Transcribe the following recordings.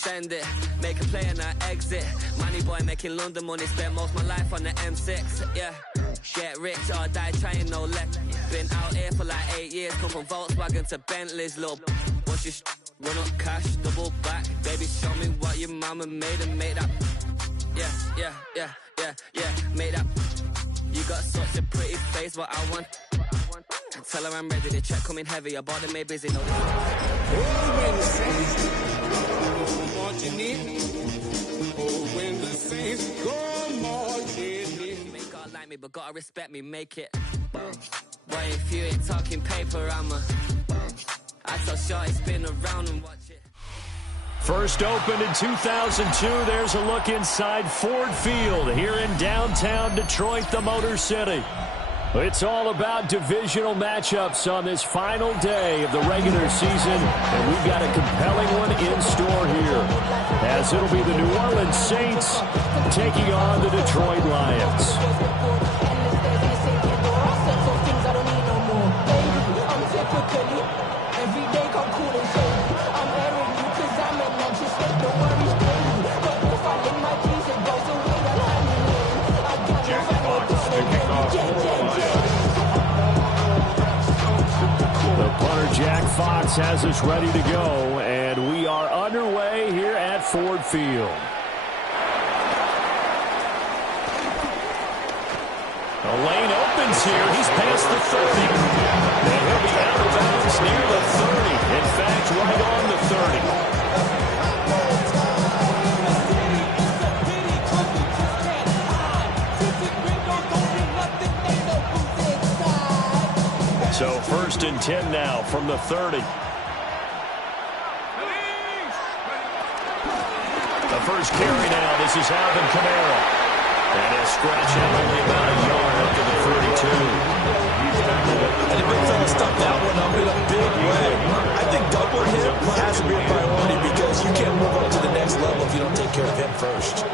send it. Make a play and I exit. Money boy making London money. Spent most of my life on the M6. Yeah. Get rich or die trying, no left. Been out here for like 8 years. Come from Volkswagen to Bentley's, little. Watch you run up cash, double back. Baby, show me what your mama made and make that. Yeah. Make that. You got such a pretty face, but I want. Tell her I'm ready. The check coming heavy. I bought them made busy. No. When the saints marching in. When the saints go marching in. You ain't gotta like me, but gotta respect me. Make it. Boy, if you ain't talking paper, I tell Shorty spin around and watch it. First opened in 2002. There's a look inside Ford Field here in downtown Detroit, the Motor City. It's all about divisional matchups on this final day of the regular season, and we've got a compelling one in store here, as it'll be the New Orleans Saints taking on the Detroit Lions. Jack Fox has us ready to go, and we are underway here at Ford Field. The lane opens here. He's past the 30. And he'll be out of bounds near the 30. In fact, right on the 30. So first and 10 now from the 30. The first carry now. This is Alvin Kamara. And he'll scratch out only about a yard up to the 32. And the big fella stuffed that one up in a big way. I think doubling him has to be a priority because you can't move up to the next level if you don't take care of him first.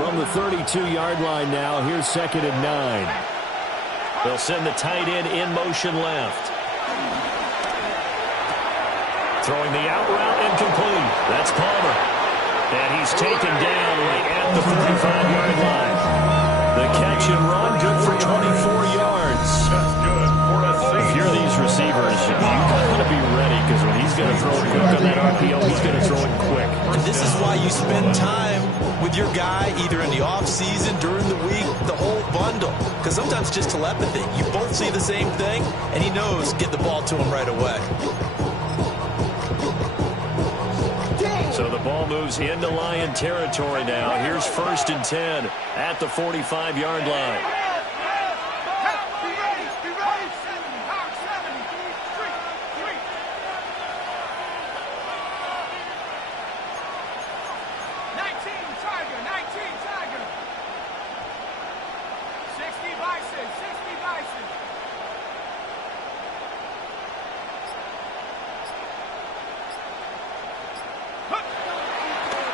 From the 32-yard line now, here's 2nd and 9. They'll send the tight end in motion left. Throwing the out route incomplete. That's Palmer. And he's taken down right at the 45-yard line. The catch and run, good for 24 yards. That's good for a If you're these receivers, you got to be ready, because when he's going to throw it quick on that RPO, he's going to throw it quick. And this is why you spend time with your guy, either in the off-season, during the week, the whole bundle. Because sometimes it's just telepathy. You both see the same thing, and he knows get the ball to him right away. So the ball moves into Lion territory now. Here's 1st and 10 at the 45-yard line.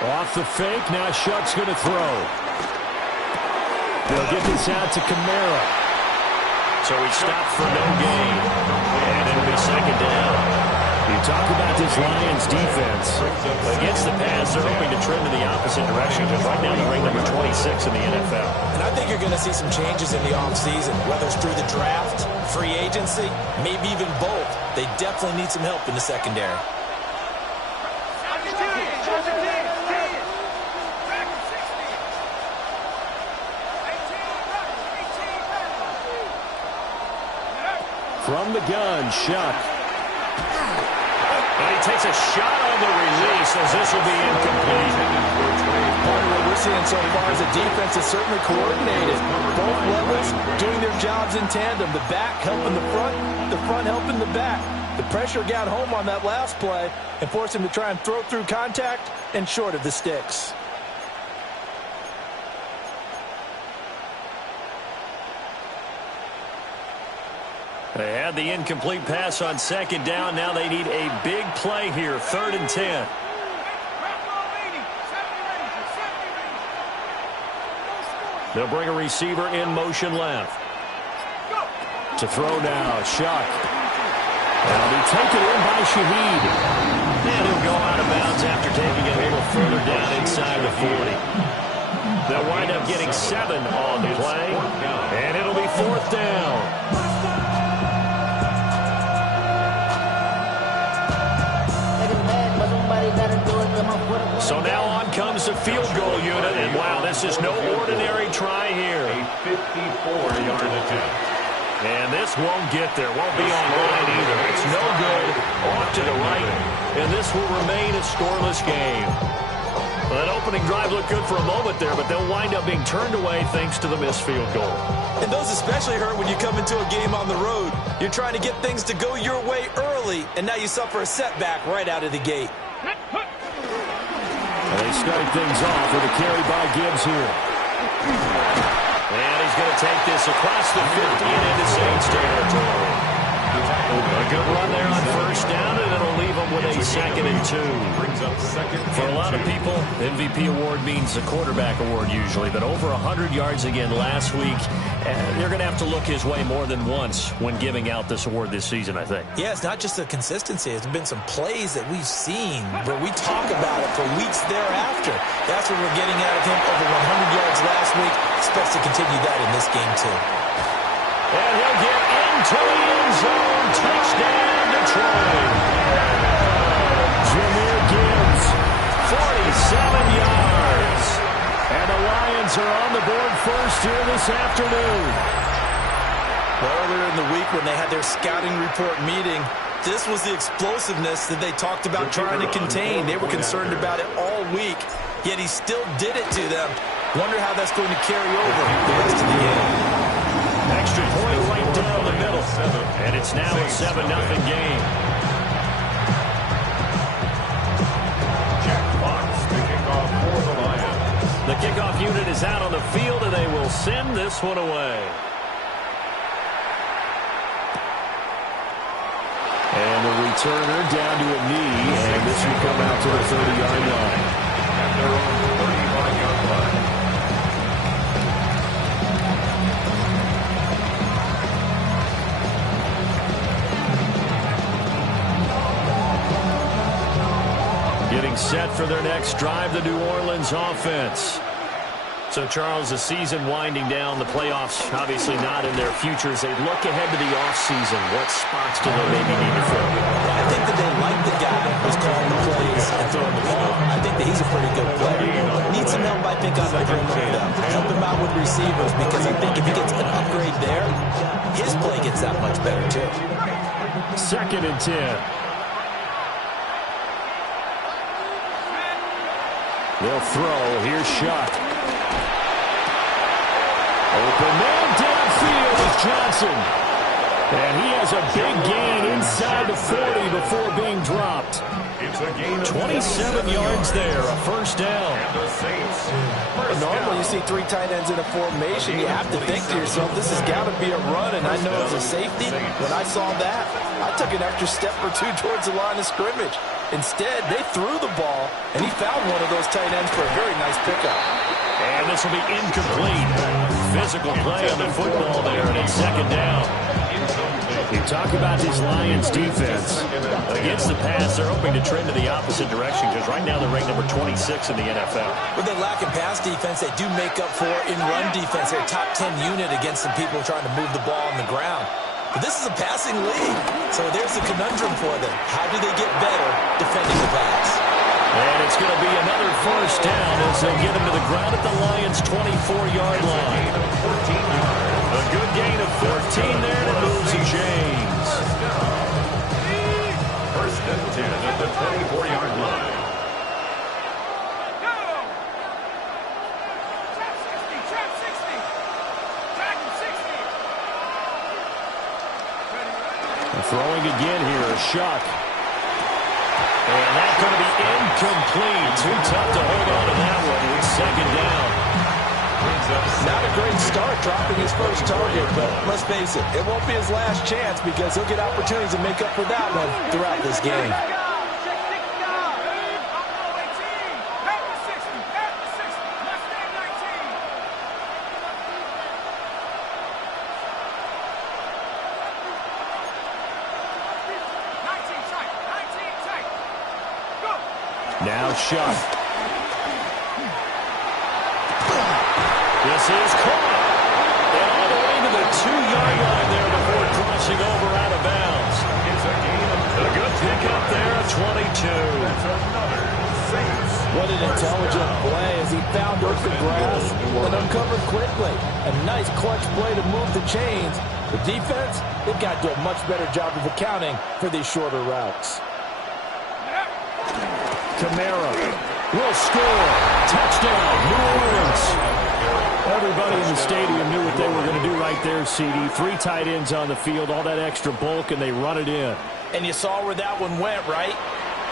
Off the fake, now Shuck's going to throw. They'll get this out to Kamara. So he stopped for no gain. And it'll be 2nd down. You talk about this Lions defense. Against the pass, they're hoping to trend in the opposite direction, because right now they're ranked number 26 in the NFL. And I think you're going to see some changes in the offseason, whether it's through the draft, free agency, maybe even both. They definitely need some help in the secondary. From the gun, Shuck. And he takes a shot on the release as this will be incomplete. Part of what we're seeing so far is the defense is certainly coordinated. Both levels doing their jobs in tandem. The back helping the front helping the back. The pressure got home on that last play and forced him to try and throw through contact and short of the sticks. They had the incomplete pass on 2nd down. Now they need a big play here. 3rd and 10. They'll bring a receiver in motion left. To throw now, Shuck. And he'll be taken in by Shaheed. And he'll go out of bounds after taking it over further down inside the 40. They'll wind up getting 7 on the play, and it'll be 4th down. So now on comes the field goal unit, and wow, this is no ordinary try here. A 54-yard attempt. And this won't get there, won't be on line either. It's no good, off to the right, and this will remain a scoreless game. Well, that opening drive looked good for a moment there, but they'll wind up being turned away thanks to the missed field goal. And those especially hurt when you come into a game on the road. You're trying to get things to go your way early, and now you suffer a setback right out of the gate. And they start things off with a carry by Gibbs here. And he's going to take this across the 50 and into Saints territory. A good run there on first down, and it'll leave them with a 2nd and 2. For a lot of people, MVP award means a quarterback award usually, but over 100 yards again last week. They're going to have to look his way more than once when giving out this award this season, I think. Yeah, it's not just the consistency. There's been some plays that we've seen where we talk about it for weeks thereafter. That's what we're getting out of him, over 100 yards last week. Expects to continue that in this game, too. And he'll get into the end zone. Touchdown, Detroit. Jahmyr Gibbs, 47 yards. And the Lions are on the board first here this afternoon. Well, earlier in the week when they had their scouting report meeting, this was the explosiveness that they talked about trying to contain. They were concerned about it all week, yet he still did it to them. Wonder how that's going to carry over the rest of the game. Extra point right down the middle. And it's now a 7-0 game. Jack Fox, the kickoff for the Lions. The kickoff unit is out on the field, and they will send this one away. And the returner down to a knee, and this will come out to the 30-yard line. At their own 35-yard line. Getting set for their next drive, the New Orleans offense. So, Charles, the season winding down, the playoffs obviously not in their future. As they look ahead to the offseason, what spots do they maybe need to fill? I think that they like the guy who's calling the plays and throwing the ball. I think that he's a pretty good player. Needs some help, I think, on the perimeter, though. Help him out with receivers, because I think if he gets an upgrade there, his play gets that much better, too. 2nd and 10. They'll throw. Here's Shuck. Open man downfield is Johnson. And he has a big gain inside the 40 before being dropped. It's a gain of 27 yards there, a first down. And the Saints. Normally you see 3 tight ends in a formation, you have to think to yourself, this has got to be a run, and I know it's a safety. When I saw that, I took an extra step or 2 towards the line of scrimmage. Instead, they threw the ball, and he found one of those tight ends for a very nice pickup. And this will be incomplete. Physical play on the football there, and it's 2nd down. You talk about this Lions defense. Against the pass, they're hoping to trend in the opposite direction because right now they're ranked number 26 in the NFL. With their lack of pass defense, they do make up for in run defense. They're a top 10 unit against some people trying to move the ball on the ground. But this is a passing league, so there's the conundrum for them. How do they get better defending the pass? And it's going to be another first down as they get him to the ground at the Lions' 24-yard line. A good gain of 14 there to moves and James. First and 10 at the 24-yard line. Throwing again here, Shuck. And that's going to be incomplete. Too tough to hold on to that one. It's 2nd down. Not a great start dropping his first target, but let's face it, it won't be his last chance because he'll get opportunities to make up for that one throughout this game. Now Shuck. This is caught. And all the way to the 2-yard line there before crossing over out of bounds. It's a gain of A good pickup there at 22. That's another Saints. What an intelligent play as he found open grass and uncovered quickly. A nice clutch play to move the chains. The defense, they've got to do a much better job of accounting for these shorter routes. Kamara will score. Touchdown, New Orleans. Everybody in the stadium knew what they were going to do right there, CD. 3 tight ends on the field, all that extra bulk, and they run it in. And you saw where that one went, right?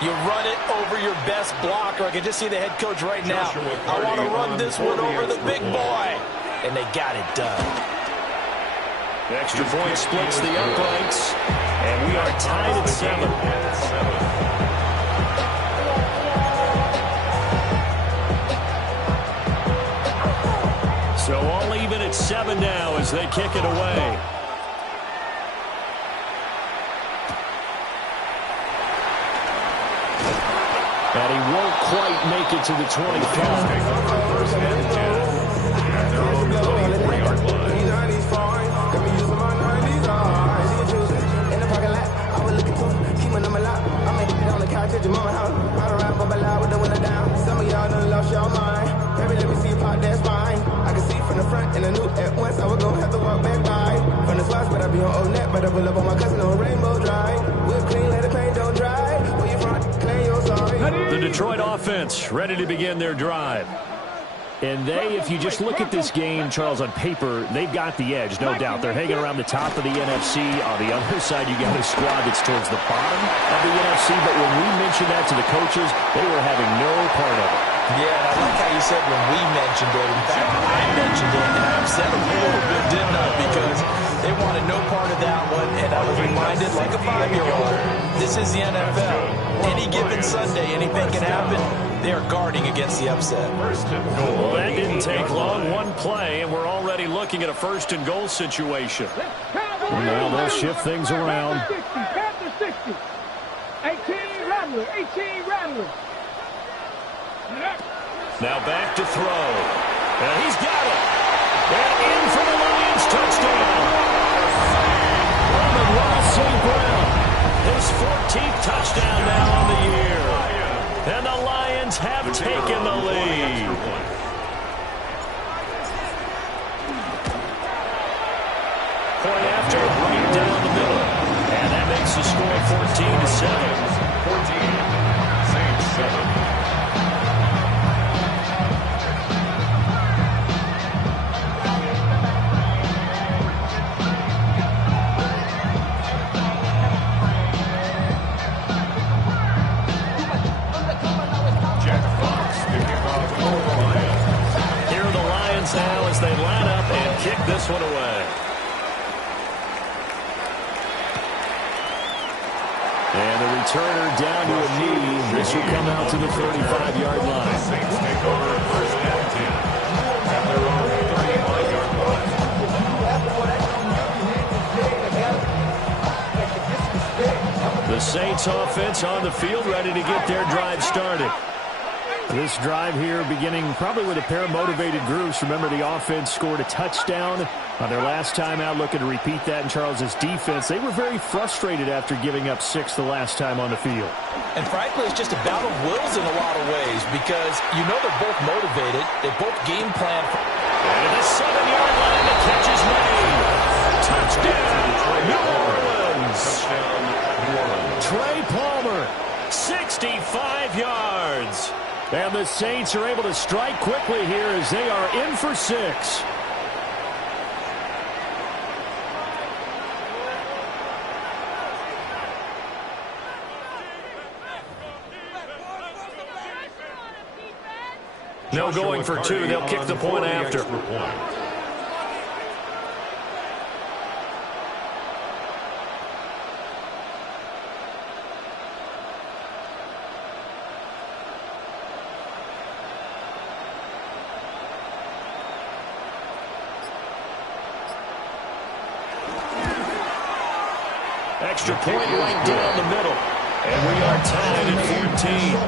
You run it over your best blocker. I can just see the head coach right now. I want to run this one over the big boy. And they got it done. The extra point splits the uprights, and we are tied at 7. So all even at 7 now as they kick it away. And he won't quite make it to the 25. Some of y'all done lost your mind. Baby, let me see you pop that spine. I can see from the front and I knew at once I was gonna have to walk back by. From the spots, but I be on old net, but I pull up on my cousin on Rainbow Drive. Whip clean, let the paint don't dry. Where you from? Claim your sorry. The Detroit offense ready to begin their drive. And they, if you just look at this game, Charles, on paper, they've got the edge, no doubt. They're hanging around the top of the NFC. On the other side, you got a squad that's towards the bottom of the NFC. But when we mentioned that to the coaches, they were having no part of it. Yeah, and I like how you said when we mentioned it. In fact, I mentioned it, and I upset them a little bit, didn't I? Because they wanted no part of that one, and I was reminded like a 5-year-old. This is the NFL. Any given Sunday, anything can happen. They are guarding against the upset. Well, that didn't take long. One play, and we're already looking at a 1st and goal situation. Now they'll shift things around. 60. 18 Rattler. 18 Rattler. Now back to throw. And he's got it. And in for the Lions touchdown. Roman St. Brown. His 14th touchdown now on the year. And the Lions have taken the lead. Point after, right down the middle. And that makes the score 14-7. 14, Saints 7. Now as they line up and kick this one away. And the returner down to a knee. This will come out to the 35-yard line. Saints take over 1st and 10 at their own 35-yard line. The Saints offense on the field ready to get their drive started. This drive here beginning probably with a pair of motivated groups. Remember, the offense scored a touchdown on their last time out. Looking to repeat that in Charles's defense. They were very frustrated after giving up 6 the last time on the field. And frankly, it's just a battle of wills in a lot of ways because you know they're both motivated. They both game plan. And at the 7-yard line, the catch is made. Touchdown, New Orleans. Trey Palmer, 65 yards. And the Saints are able to strike quickly here as they are in for 6. No going for 2. They'll kick the point after. Extra point right down the middle. And we are tied at 14.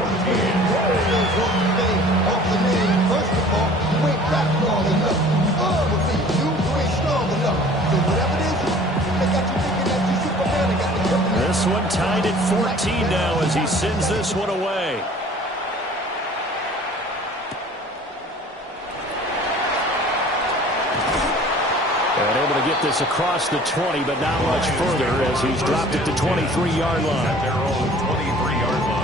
as he sends this one away. And able to get this across the 20, but not much further as he's dropped it to 23-yard line. At their own 23-yard line.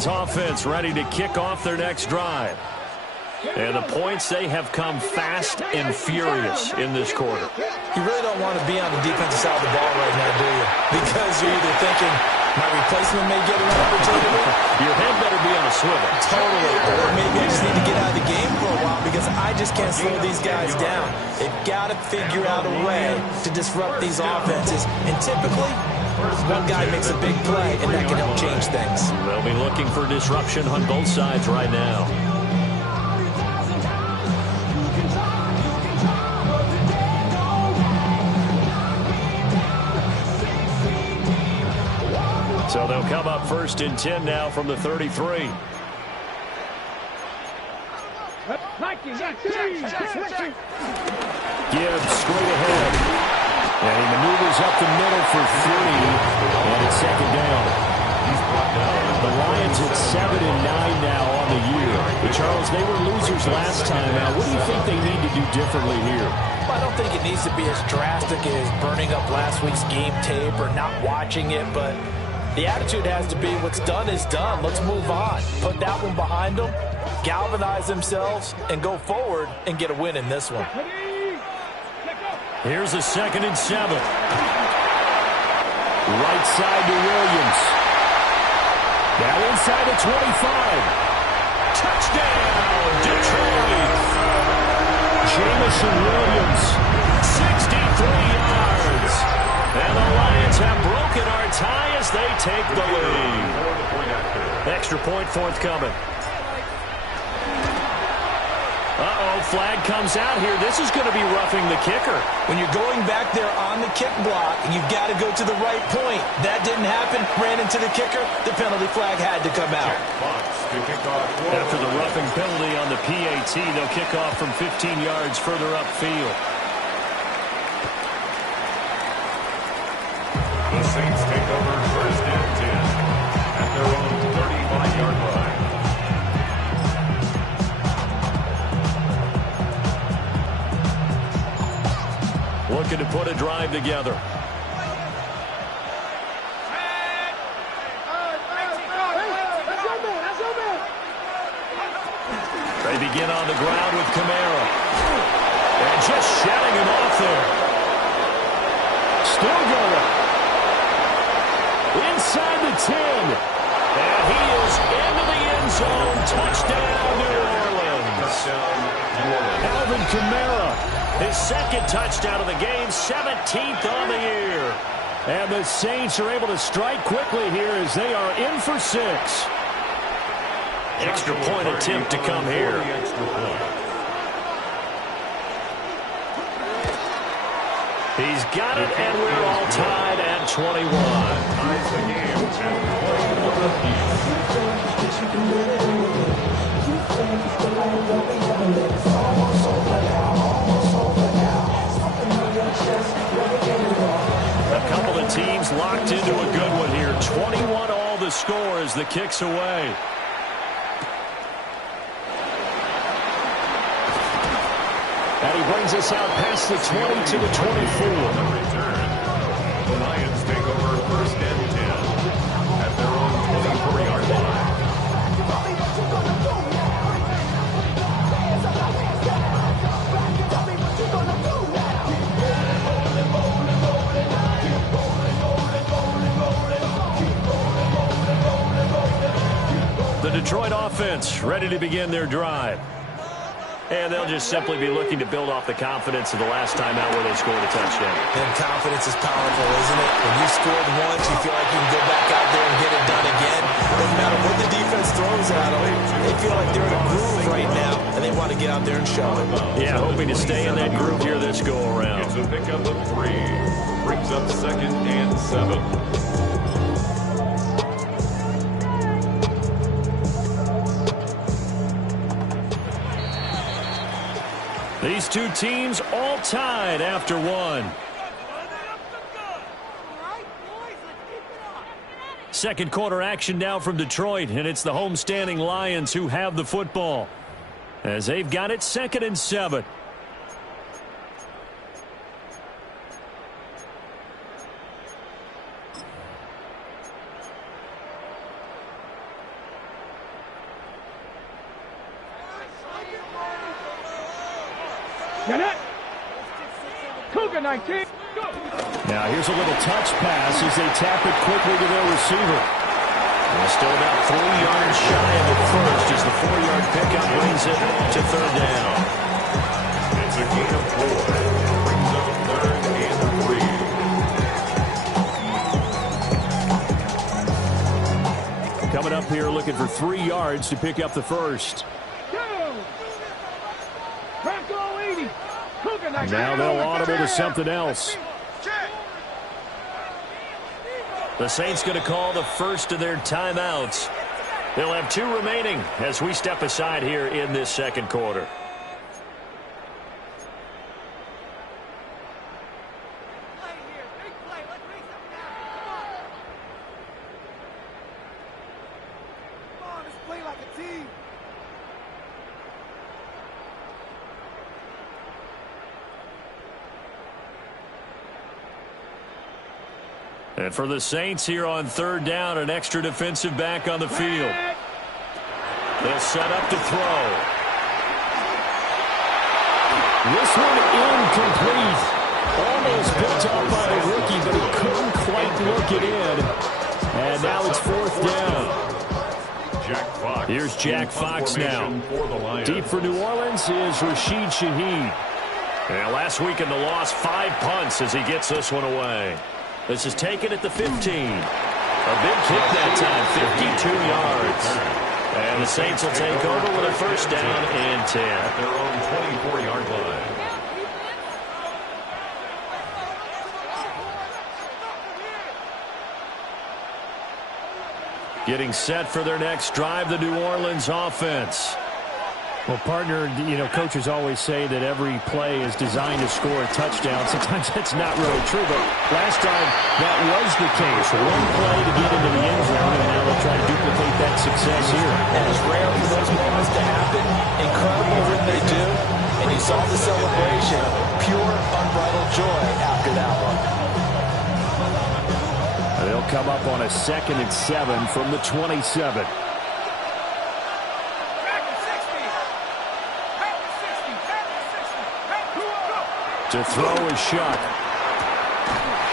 Offense ready to kick off their next drive. And the points, they have come fast and furious in this quarter. You really don't want to be on the defensive side of the ball right now, do you? Because you're either thinking, my replacement may get an opportunity. Your head better be on a swivel. Totally. Or maybe I just need to get out of the game for a while because I just can't slow these guys down. They've got to figure out a way to disrupt these offenses. And typically, one guy makes a big play, and that can help change things. They'll be looking for disruption on both sides right now. So they'll come up 1st and 10 now from the 33. Gibbs straight ahead. And he maneuvers up the middle for 3, and it's 2nd down. The Lions at 7-9 now on the year. But Charles, they were losers last time out. What do you think they need to do differently here? Well, I don't think it needs to be as drastic as burning up last week's game tape or not watching it, but the attitude has to be what's done is done. Let's move on. Put that one behind them, galvanize themselves, and go forward and get a win in this one. Here's a 2nd and 7. Right side to Williams. Now inside the 25. Touchdown, Detroit. Jamison Williams, 63 yards. And the Lions have broken our tie as they take the lead. Extra point forthcoming. Uh-oh, flag comes out here. This is going to be roughing the kicker. When you're going back there on the kick block, you've got to go to the right point. That didn't happen. Ran into the kicker. The penalty flag had to come out. After the roughing penalty on the PAT, they'll kick off from 15 yards further upfield. The Saints take over 1st and 10 at their own 35-yard line. Looking to put a drive together. They begin on the ground with Kamara. And just shutting him off there. Still going. Inside the 10. And he is into the end zone. Touchdown, New Orleans. Alvin Kamara. His 2nd touchdown of the game, 17th on the year. And the Saints are able to strike quickly here as they are in for 6. Extra point attempt to come here. He's got it, and we're all tied at 21. Ties the game A couple of teams locked into a good one here. 21 all the score as the kick's away. And he brings us out past the 20 to the 24. The Lions take over 1st and 10 at their own 24-yard line. The Detroit offense ready to begin their drive. And they'll just simply be looking to build off the confidence of the last time out where they scored a touchdown. And confidence is powerful, isn't it? When you scored once, you feel like you can go back out there and get it done again. Doesn't matter what the defense throws at them. They feel like they're in a groove right now, and they want to get out there and show it. Yeah, hoping to stay in that groove here this go-around. It's a pickup of 3. Brings up 2nd and 7. These two teams all tied after one. Second quarter action now from Detroit, and it's the homestanding Lions who have the football as they've got it 2nd and 7. Get it. Cougar 19. Go. Now here's a little touch pass as they tap it quickly to their receiver. They're still about 3 yards shy of it first as the 4-yard pickup brings it to 3rd down. It's a gain of 4. Brings up 3rd and 3. Coming up here looking for 3 yards to pick up the first. Now they'll audible to something else. The Saints going to call the first of their timeouts. They'll have 2 remaining as we step aside here in this second quarter. And for the Saints here on 3rd down, an extra defensive back on the field. They'll set up to throw. This one incomplete. Almost picked up by the rookie, but he couldn't quite look it in. And now it's 4th down. Here's Jack Fox now. Deep for New Orleans is Rashid Shaheed. And last week in the loss, 5 punts as he gets this one away. This is taken at the 15. A big kick that time, 52 yards. And the Saints will take over with a first down and 10. At their own 24-yard line. Getting set for their next drive, the New Orleans offense. Well, partner, coaches always say that every play is designed to score a touchdown. Sometimes that's not really true, but last time that was the case. One play to get into the end zone, and now they'll try to duplicate that success here. And it's rare for those moments to happen. Incredible when they do. And you saw the celebration. Pure, unbridled joy after that one. They'll come up on a 2nd and 7 from the 27. To throw is Shuck.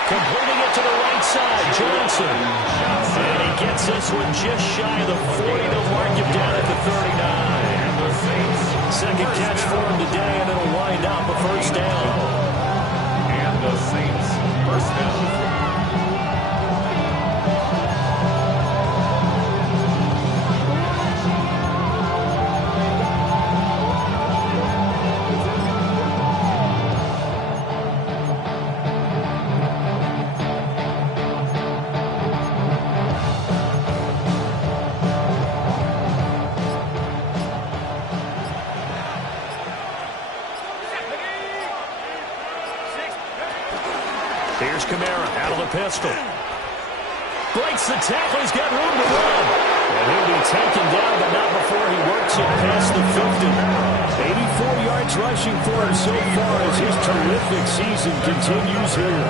Completing it to the right side, Johnson. And he gets this one just shy of the 40 to mark him down at the 39. Second catch for him today, and it'll wind up a first down. And the Saints first down. Here's Kamara out of the pistol. Breaks the tackle. He's got room to run. And he'll be taken down, but not before he works it past the 50. 84 yards rushing for him so far as his terrific season continues here.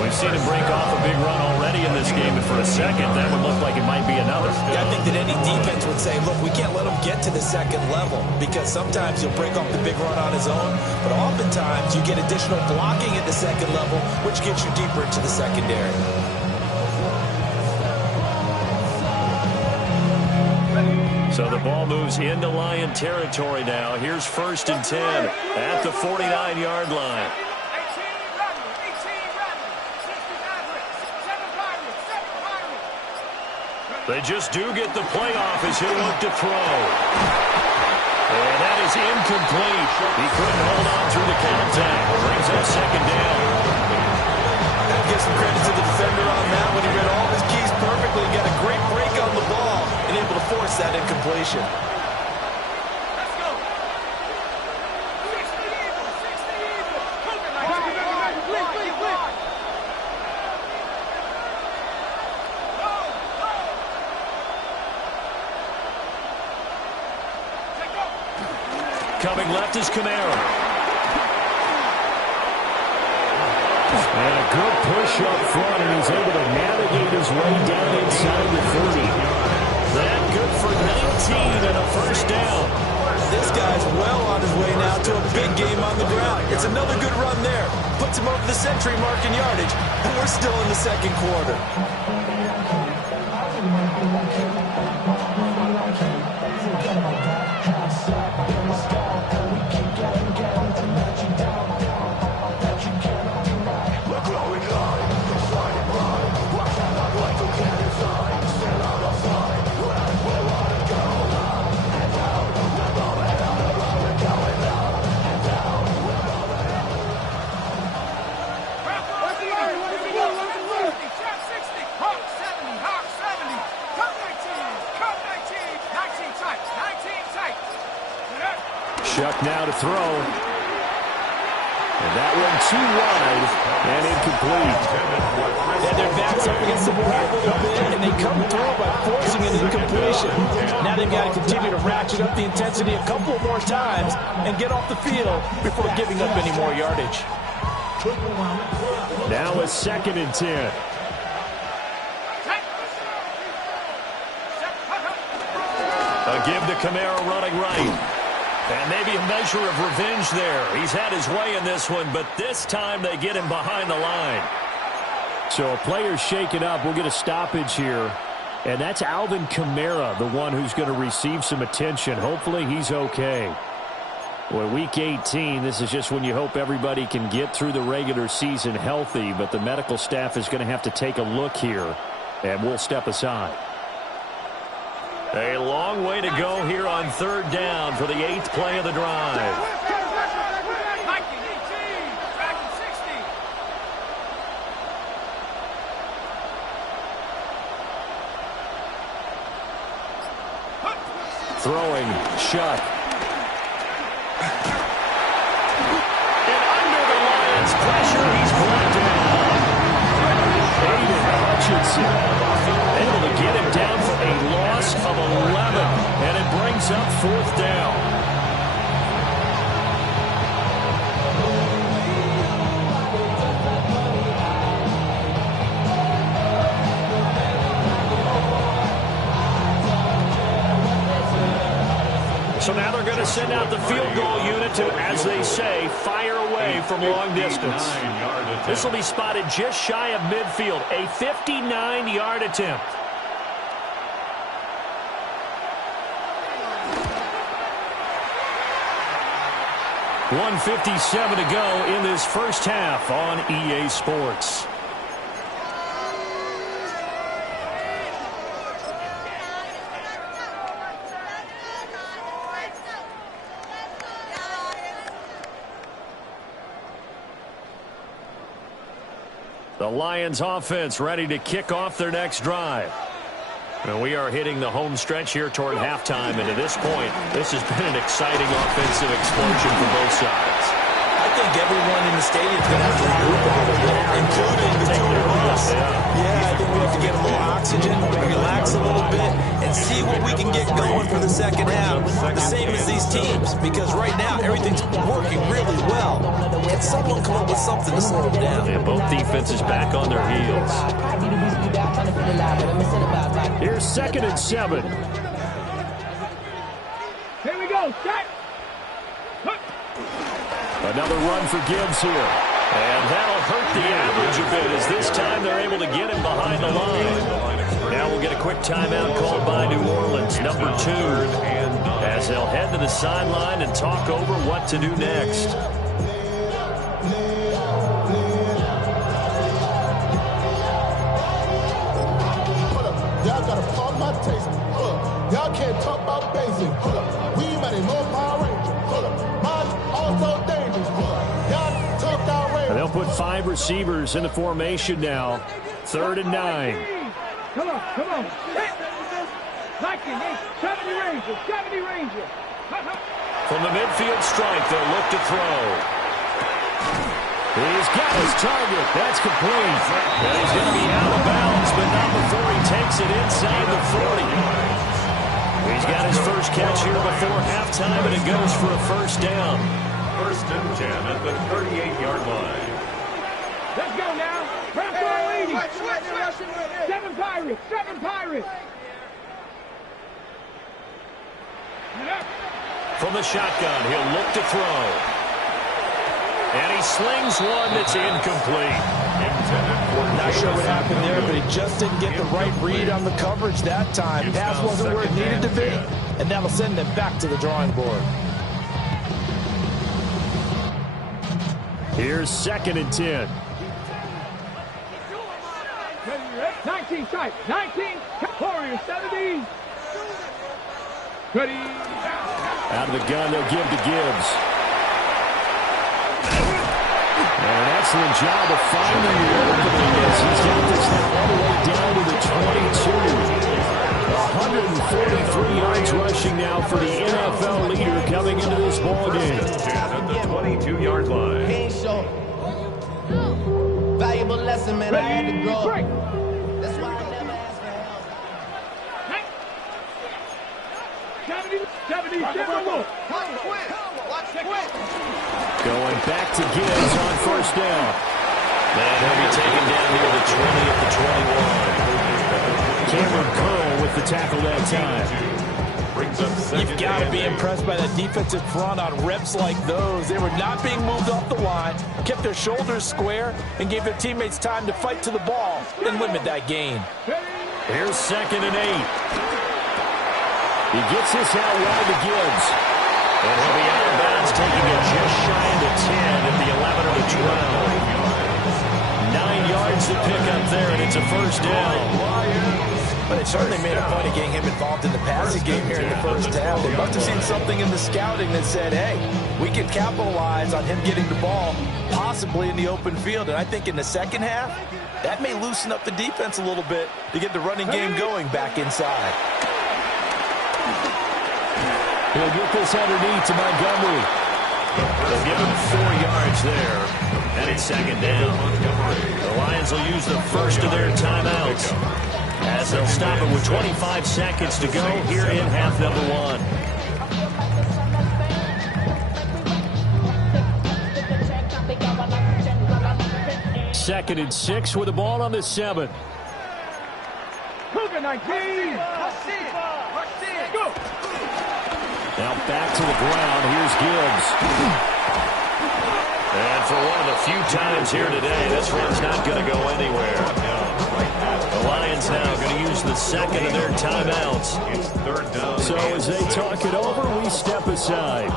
We've seen him break off a big run already in this game, and for a second, that would look like it might be another. Yeah, I think that any defense would say, look, we can't let him get to the second level because sometimes he'll break off the big run on his own, but oftentimes you get additional blocking at the second level, which gets you deeper into the secondary. So the ball moves into Lion territory now. Here's 1st and 10 at the 49-yard line. They just do get the playoff as he'll look to throw. And that is incomplete. He couldn't hold on through the countdown. Brings up 2nd down. That gives some credit to the defender on that when he read all his keys perfectly. Got a great break on the ball and able to force that incompletion. Let's go. 60 Eagles, 60 Eagles. Coming left is Kamara. And a good push up front, and he's able to navigate his way down inside the 30. That good for 19 and a 1st down. This guy's well on his way now to a big game on the ground. It's another good run there. Puts him over the century mark in yardage, and we're still in the 2nd quarter. Shuck now to throw. And that one too wide and incomplete. And their backs up against the wall a little bit, and they come through by forcing an incompletion. Now they've got to continue to ratchet up the intensity a couple more times and get off the field before giving up any more yardage. Now a 2nd and 10. A give to Kamara running right. And maybe a measure of revenge there. He's had his way in this one, but this time they get him behind the line. So a player's shaken up. We'll get a stoppage here. And that's Alvin Kamara, the one who's going to receive some attention. Hopefully he's okay. Well, Week 18, this is just when you hope everybody can get through the regular season healthy, but the medical staff is going to have to take a look here, and we'll step aside. A long way to go here on 3rd down for the 8th play of the drive. Throwing, Shuck. And under the Lions' pressure, he's brought down. Aiden Hutchinson able to get him down for a loss of 11, and it brings up 4th down. So now they're going to send out the field goal unit to, as they say, fire away from long distance. This will be spotted just shy of midfield, a 59-yard attempt. .157 to go in this first half on EA Sports. The Lions offense ready to kick off their next drive. And we are hitting the home stretch here toward halftime, and to this point, this has been an exciting offensive explosion for both sides. I think everyone in the stadium is going to have to regroup a little bit, including the two of us. Yeah, I think we have to get a little oxygen, relax a little bit, and see what we can get going for the second half. The same as these teams, because right now everything's working really well. Can someone come up with something to slow them down? And both defenses back on their heels. Here's 2nd and 7. Here we go. Set. Another run for Gibbs here. And that'll hurt the average a bit as this time they're able to get him behind the line. Now Now we'll get a quick timeout called by New Orleans, number 2, as they'll head to the sideline and talk over what to do next. Y'all gotta pump my taste. Y'all can't talk about basic. We mighty more Power Ranger. Mine also dangerous. Y'all talk outrageous. And they'll put 5 receivers in the formation now. 3rd and 9. Come on. 70 Ranger. From the midfield stripe, they'll look to throw. He's got his target. That's complete. And he's going to be out of bounds, but not before he takes it inside the 40. He's got his first catch here before halftime, and it goes for a first down. 1st and 10 at the 38-yard line. Let's go now. Rams are leading. 7 Pirates. From the shotgun, he'll look to throw. And he slings one that's incomplete. Not sure what happened there, but he just didn't get the right read on the coverage that time. Pass wasn't where it needed to be, and that'll send them back to the drawing board. Here's 2nd and 10. 19 strike. 19. Warriors 70. Ready. Out of the gun, they'll give to Gibbs. And an excellent job of finding the opening as he's got this now all the way down to the 22. 143 yards rushing now for the NFL leader coming into this ballgame. At the 22-yard line. Valuable lesson, man. I had to grow. Break. That's why I never asked for help. 70. Going back to Gibbs on first down. And he'll be taken down near the 20 at the 21. Cameron Curl with the tackle that time. You've got to be impressed by the defensive front on reps like those. They were not being moved off the line, kept their shoulders square, and gave their teammates time to fight to the ball and limit that gain. Here's 2nd and 8. He gets this out wide to Gibbs. And he'll be out of bounds, taking it just shy of the 10 at the 11 or the 12. 9 yards to pick up there, and it's a first down. But they certainly made a point of getting him involved in the passing game here in the first half. They must have seen something in the scouting that said, hey, we can capitalize on him getting the ball, possibly in the open field. And I think in the second half, that may loosen up the defense a little bit to get the running game going back inside. He'll get this underneath to Montgomery. They'll give him 4 yards there. And it's 2nd down. The Lions will use the first of their timeouts as they'll stop it with 25 seconds to go here in half number 1. Second and 6 with the ball on the 7. Cougar 19. Go. Now back to the ground. Here's Gibbs. And for one of the few times here today, this run's not going to go anywhere. The Lions now going to use the 2nd of their timeouts. So as they talk it over, we step aside.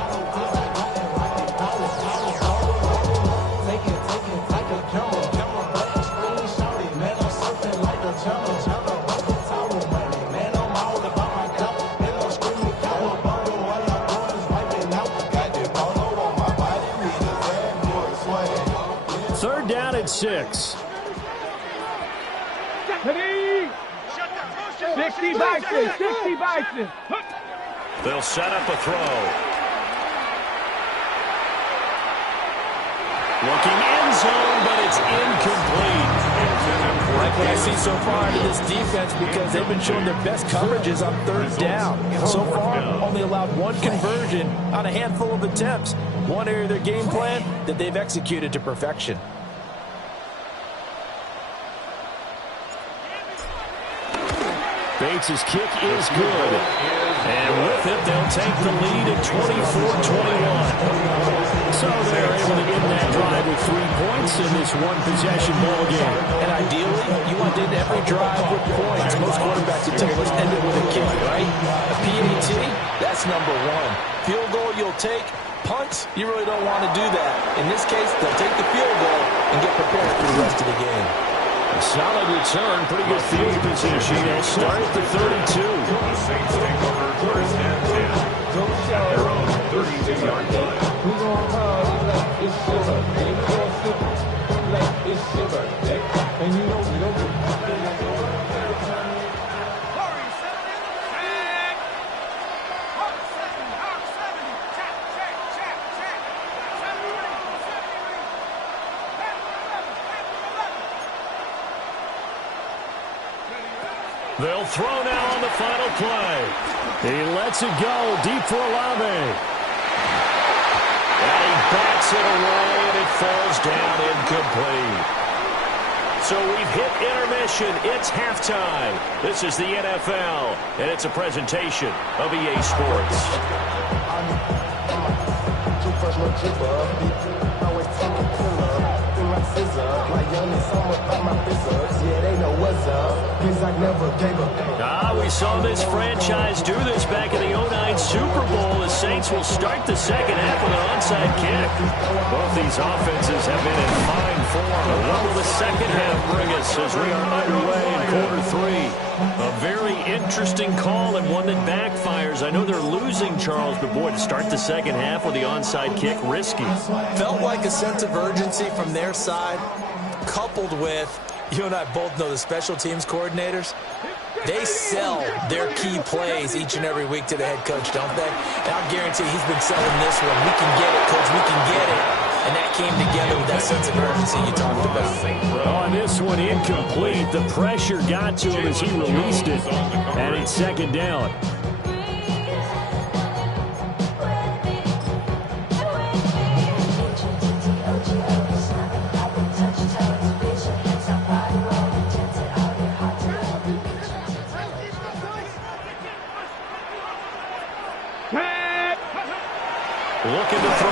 Third down at 6. 60 Bison. They'll set up a throw. Looking end zone, but it's incomplete. Like what I see so far in this defense, because they've been showing their best coverages on 3rd down. So far, only allowed 1 conversion on a handful of attempts. One area of their game plan that they've executed to perfection. Bates' kick is good. And with it, they'll take the lead at 24-21. So they're able to end that drive with 3 points in this one-possession ball game. And ideally, you want did every drive with points. Most quarterbacks would tell us ended with a kick, right? A PAT, that's number one. Field goal you'll take. Punts, you really don't want to do that. In this case, they'll take the field goal and get prepared for the rest of the game. A solid return, pretty good field position. They'll start at the 32. The Saints take over first and 10 at their own 32-yard line. We're going hard like it's your birthday. We're going super like it's your birthday. And you know we don't do They'll throw now on the final play. He lets it go deep for Olave. And he bats it away, and it falls down incomplete. So we've hit intermission. It's halftime. This is the NFL, and it's a presentation of EA Sports. We saw this franchise do this back in the 2009 Super Bowl. The Saints will start the second half with an onside kick. Both these offenses have been in fine form. What will the second half bring us as we are underway in quarter three? A very interesting call and one that backfires. I know they're losing, Charles, but boy, to start the second half with the onside kick, risky. Felt like a sense of urgency from their side, coupled with, you and I both know the special teams coordinators, they sell their key plays each and every week to the head coach, don't they? And I'll guarantee he's been selling this one. We can get it, coach, we can get it. And that came together with that sense of urgency you talked about. On this one, incomplete. The pressure got to him as he released it. And it's second down. Looking to throw.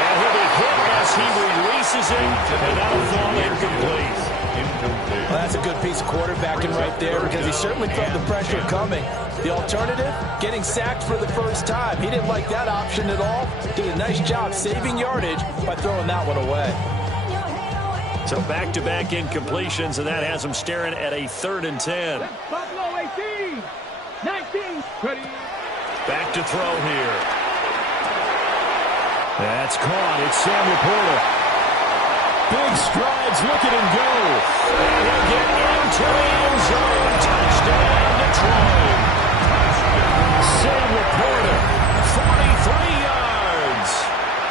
And he'll be hit as he releases it. And that'll fall incomplete. Well, that's a good piece of quarterbacking right there because he certainly felt the pressure coming. The alternative, getting sacked for the first time. He didn't like that option at all. Did a nice job saving yardage by throwing that one away. So back-to-back incompletions, and that has him staring at a 3rd and 10. Buffalo 18, 19, ready. Back to throw here. That's caught. It's Sam Laporta. Big strides. Look at him go. And he'll get into the end zone. Touchdown, Detroit. Sam Laporta, 43 yards.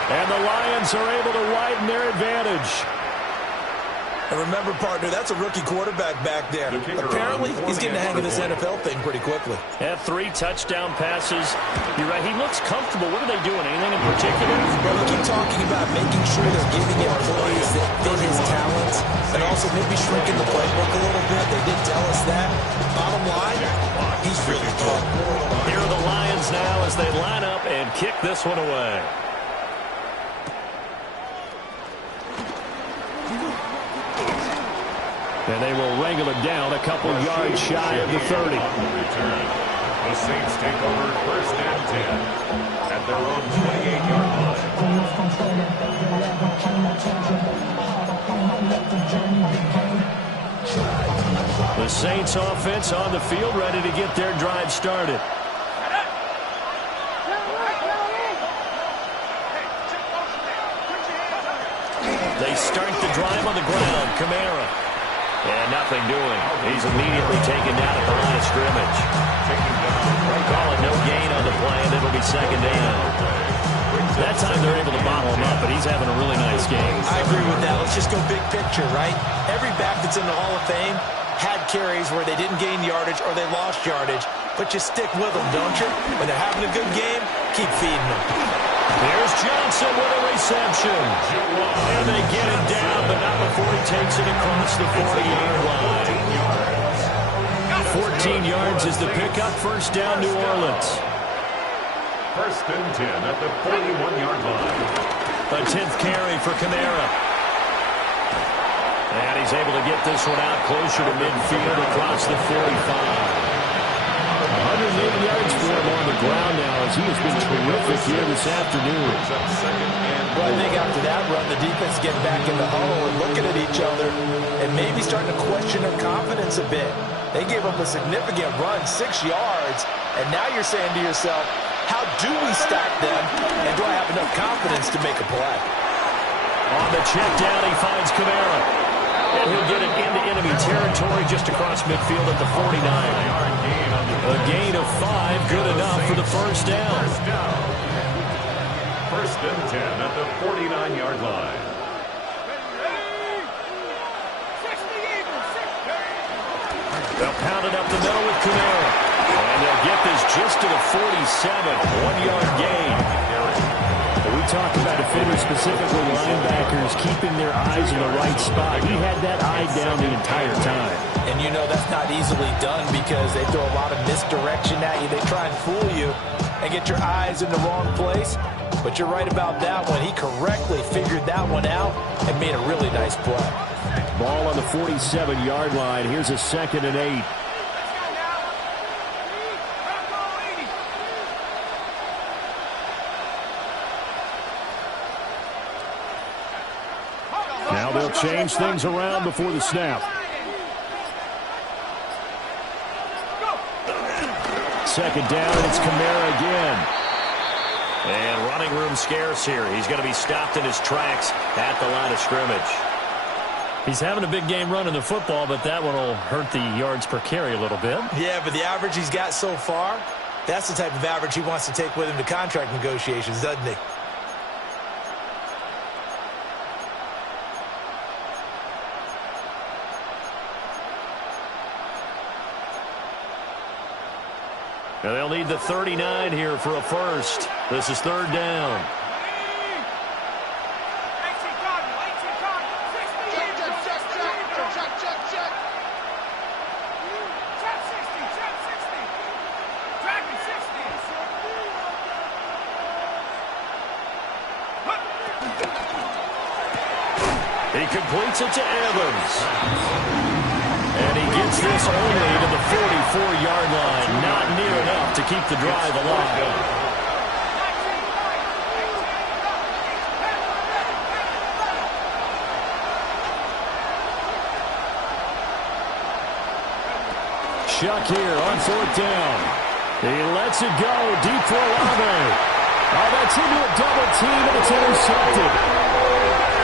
And the Lions are able to widen their advantage. And remember, partner, that's a rookie quarterback back there. Apparently, he's getting the hang of this NFL thing pretty quickly. Had 3 touchdown passes. You're right, he looks comfortable. What are they doing? Anything in particular? Well, we keep talking about making sure they're giving him plays that fit his talents and also maybe shrinking the playbook a little bit. They did tell us that. Bottom line, he's really good. Here are the Lions now as they line up and kick this one away. And they will wrangle it down a couple yards shy of the 30. The Saints take over first and 10 at their own 28-yard line. The Saints offense on the field, ready to get their drive started. They start the drive on the ground. Kamara. And nothing doing. He's immediately taken down at the line of scrimmage. Call it no gain on the play, and it'll be second down. That time they're able to bottle him up, but he's having a really nice game. I agree with that. Let's just go big picture, right? Every back that's in the Hall of Fame had carries where they didn't gain yardage or they lost yardage, but you stick with them, don't you? When they're having a good game, keep feeding them. Here's Johnson with a reception. And they get it down, but not before he takes it across the 40-yard line. 14 yards is the pickup. First down, New Orleans. First and 10 at the 41-yard line. A 10th carry for Kamara. And he's able to get this one out closer to midfield across the 45. 180 yards for him on the ground now as he has been terrific here this afternoon. Well, I think after that run, the defense getting back in the huddle and looking at each other and maybe starting to question their confidence a bit. They gave up a significant run, 6 yards, and now you're saying to yourself, how do we stop them, and do I have enough confidence to make a play? On the check down, he finds Kamara. And he'll get it into enemy territory just across midfield at the 49. A gain of 5, good enough for the first down. First and 10 at the 49-yard line. They'll pound it up the middle with Kamara. And they'll get this just to the 47. 1-yard gain. We talked about defenders, specifically linebackers, keeping their eyes in the right spot. He had that eye down the entire time. And you know that's not easily done because they throw a lot of misdirection at you. They try and fool you and get your eyes in the wrong place. But you're right about that one. He correctly figured that one out and made a really nice play. Ball on the 47-yard line. Here's a 2nd and 8. Now they'll change things around before the snap. Second down, and it's Kamara again. And running room scarce here. He's going to be stopped in his tracks at the line of scrimmage. He's having a big game running the football, but that one will hurt the yards per carry a little bit. Yeah, but the average he's got so far, that's the type of average he wants to take with him to contract negotiations, doesn't he? And they'll need the 39 here for a first. This is 3rd down. He completes it to Evans. And he gets this only to the 44-yard line. Not near enough to keep the drive alive. Chuck here on 4th down. He lets it go deep for Olave. Oh, that's into a double team, and it's intercepted.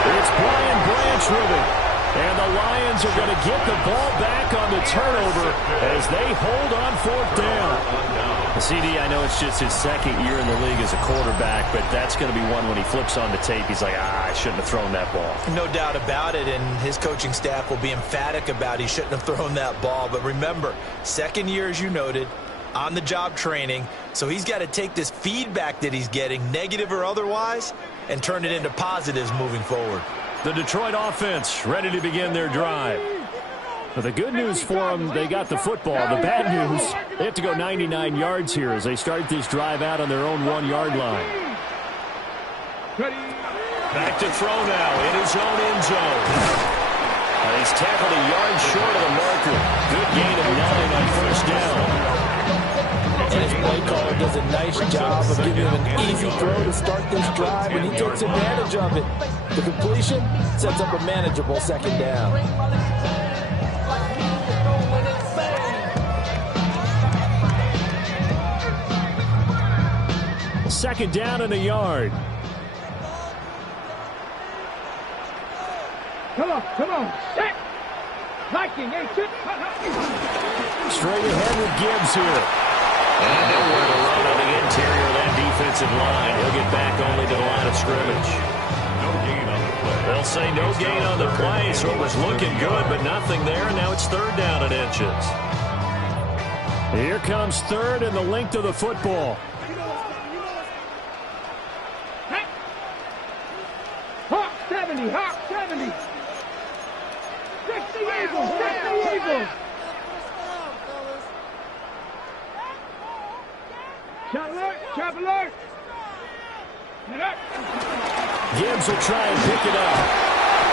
It's Brian Branch with it. And the Lions are going to get the ball back on the turnover as they hold on 4th down. CD, I know it's just his 2nd year in the league as a quarterback, but that's going to be one when he flips on the tape. He's like, I shouldn't have thrown that ball. No doubt about it, and his coaching staff will be emphatic about he shouldn't have thrown that ball. But remember, 2nd year, as you noted, on-the-job training, so he's got to take this feedback that he's getting, negative or otherwise, and turn it into positives moving forward. The Detroit offense ready to begin their drive. But the good news for them, they got the football. The bad news, they have to go 99 yards here as they start this drive out on their own 1-yard line. Back to throw now in his own end zone. He's tackled a yard short of the marker. Good gain of 9 on 1st down. And his play caller does a nice job of giving him an easy throw to start this drive, and he takes advantage of it. The completion sets up a manageable 2nd down. Second down and a yard. Come on. Set. Viking, Straight ahead with Gibbs here. And nowhere to run on the interior of that defensive line. He'll get back only to the line of scrimmage. No gain on the play. They'll say no gain on the play, so it was looking good, but nothing there. Now it's 3rd down and inches. Here comes 3rd and the length of the football. Hawk 70. 60 Eagles. Chop alert. Gibbs will try and pick it up.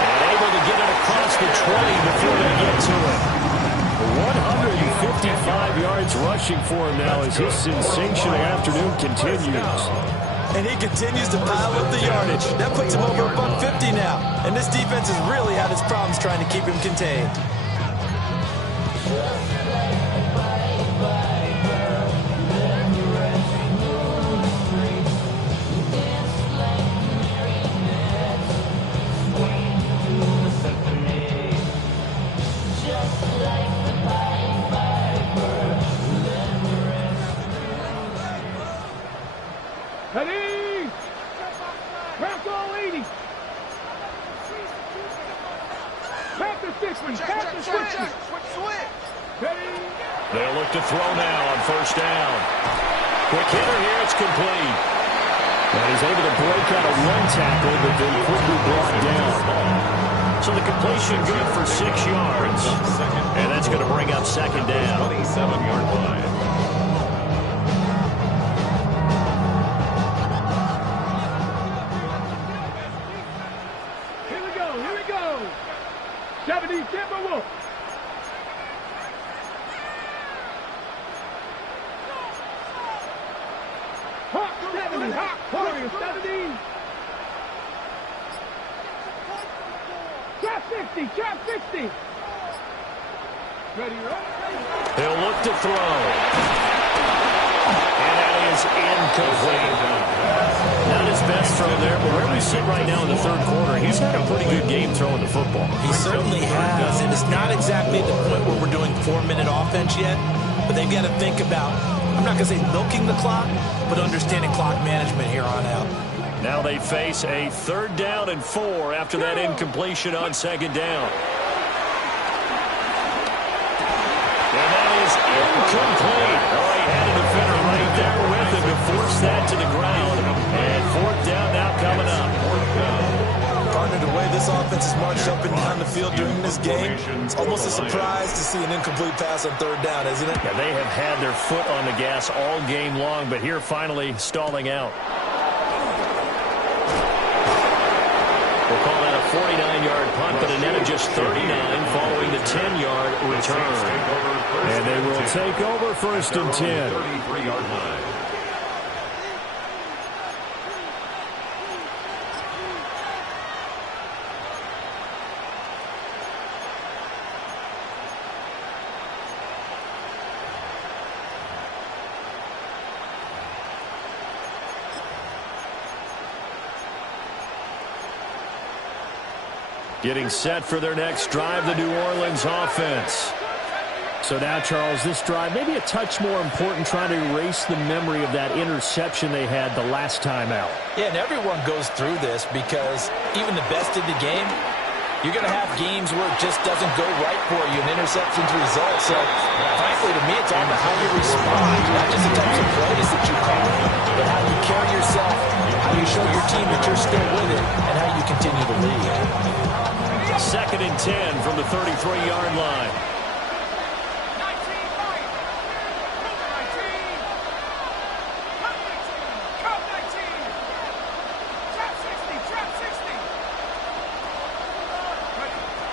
And able to get it across the 20 before they get to it. 155 yards rushing for him now as his sensational afternoon continues. And he continues to pile up the yardage. That puts him over $150 now. And this defense has really had its problems trying to keep him contained. Ready? Crack all 80. Crack the 60. Crack the 60. Ready? They'll look to throw now on first down. Quick hitter here, it's complete. And he's able to break out of one tackle, but then quickly brought down. So the completion good for 6 yards. And that's going to bring up second down. 27-yard line. Here we go. 70 Timberwolves. Hawk 70. Hawk Warriors 70. Trap 60. Trap 60. Ready, roll. He'll look to throw. And that is incomplete. Not his best throw there, but where we sit right now in the third quarter, he's had a pretty good game throwing the football. He certainly has, and it's not exactly the point where we're doing 4-minute offense yet, but they've got to think about, I'm not going to say milking the clock, but understanding clock management here on out. Now they face a 3rd down and 4 after that incompletion on 2nd down. And that is incomplete. Oh, he had a defender right there with him to force that to the ground. And 4th down now coming up. Partner, the way this offense has marched up and down the field during this game, it's almost a surprise to see an incomplete pass on 3rd down, isn't it? Yeah, they have had their foot on the gas all game long, but here finally stalling out. We'll call that a 49-yard punt, but a net of just 39 following the 10-yard return. And they will take over 1st and 10. 33-yard line. Getting set for their next drive, the New Orleans offense. So now, Charles, this drive maybe a touch more important, trying to erase the memory of that interception they had the last time out. Yeah, and everyone goes through this because even the best in the game, you're going to have games where it just doesn't go right for you, and interceptions result. So, frankly, to me, it's all about how you respond, not just the types of plays that you call, but how you carry yourself, how you show your team that you're still with it, and how you continue to lead. 2nd and 10 from the 33-yard line.